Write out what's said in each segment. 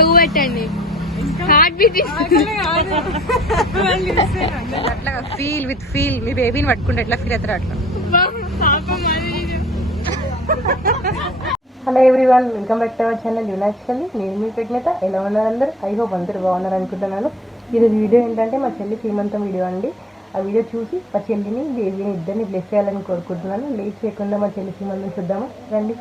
చెవు పెట్టండి. Heart beat అట్లా ఫీల్ విత్ ఫీల్. మీ బేబీని పట్టుకుంటే ఎట్లా ఫీల్ అవుతారు అట్లా. Hello everyone, welcome back to our channel యునాక్చువల్లీ. నేను మీ ప్రజ్ఞత. ఎలా ఉన్నారు అందరూ? ఐ హోప్ అందరూ బాగున్నారు అనుకుంటున్నాను. ఈరోజు వీడియో ఏంటంటే మా చెల్లి శ్రీమంతం వీడియో అండి. ఆ వీడియో చూసి మా చెల్లిని బేబీని ఇద్దరిని బ్లెస్ చేయాలని కోరుకుంటున్నాను. లేట్ చేయకుండా మా చెల్లి శ్రీమంతం చూద్దాము రండి.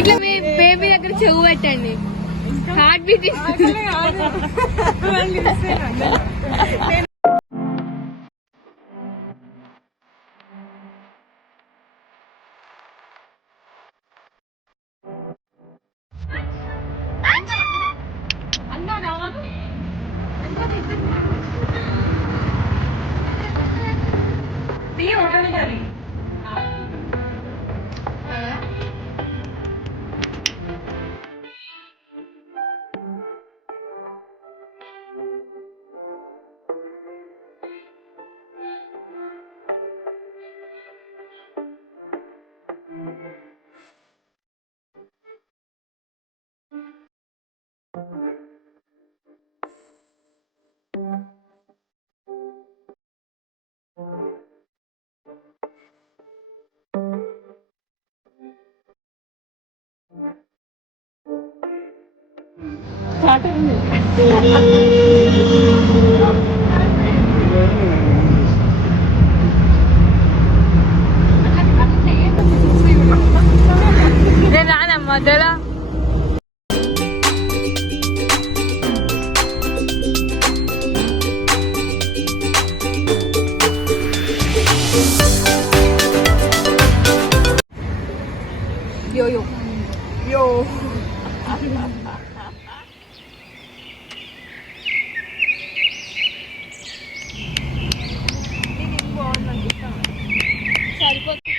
ఇట్లా మీ బేబీ దగ్గర చెవు పెట్టండి. హార్ట్ బీట్ నేను రానమ్మా మధ్యలో. Yo yo. Yo. సరిపోతుంది.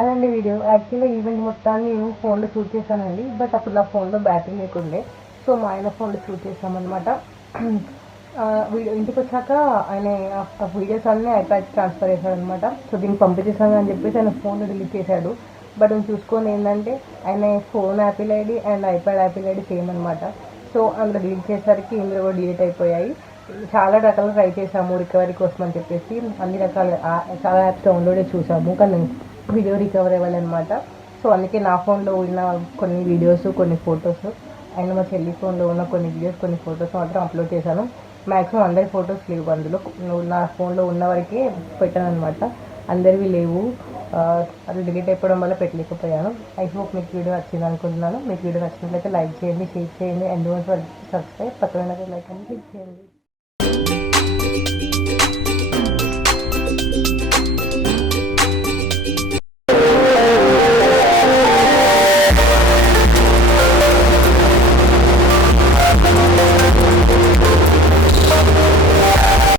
అదండి వీడియో. యాక్చువల్గా ఈవెంట్ మొత్తాన్ని నేను ఫోన్లో షూట్ చేశానండి. బట్ అప్పుడు నా ఫోన్లో బ్యాటరీ లేకుండే, సో మా ఆయన ఫోన్లో షూట్ చేసామన్నమాట. వీడియో ఇంటికి వచ్చాక ఆయన ఆ వీడియోస్ అన్నీ ఐప్యాడ్ ట్రాన్స్ఫర్ చేశాడు అనమాట. సో దీన్ని పంపించేసాను అని చెప్పేసి ఆయన ఫోన్లో డిలీట్ చేశాడు. బట్ నేను చూసుకొని ఏంటంటే ఆయన phone Apple ID and iPad Apple ID same అనమాట. సో అందులో డిలీట్ చేసేసరికి ఇందులో కూడా డిలీట్ అయిపోయాయి. చాలా రకాలు ట్రై చేసాము రికవరీ కోసం అని చెప్పేసి, అన్ని రకాల చాలా యాప్స్ డౌన్లోడ్ చూసాము, కానీ వీడియో రికవర్ అవ్వాలన్నమాట. సో అందుకే నా ఫోన్లో ఉన్న కొన్ని వీడియోస్, కొన్ని ఫొటోస్ అండ్ మా చెల్లి ఫోన్లో ఉన్న కొన్ని వీడియోస్, కొన్ని ఫొటోస్ మాత్రం అప్లోడ్ చేశాను. మ్యాక్సిమం అందరి ఫొటోస్ లేవు అందులో, నా ఫోన్లో ఉన్న వరకే పెట్టాను అనమాట. అందరివి లేవు, అది డిలీట్ అయిపోవడం వల్ల పెట్టలేకపోయాను. ఐ హోప్ మీకు వీడియో వచ్చింది అనుకుంటున్నాను. మీకు వీడియో నచ్చినట్లయితే లైక్ చేయండి, షేర్ చేయండి and don't forget to subscribe. పక్కన లైక్ అని క్లిక్ చేయండి.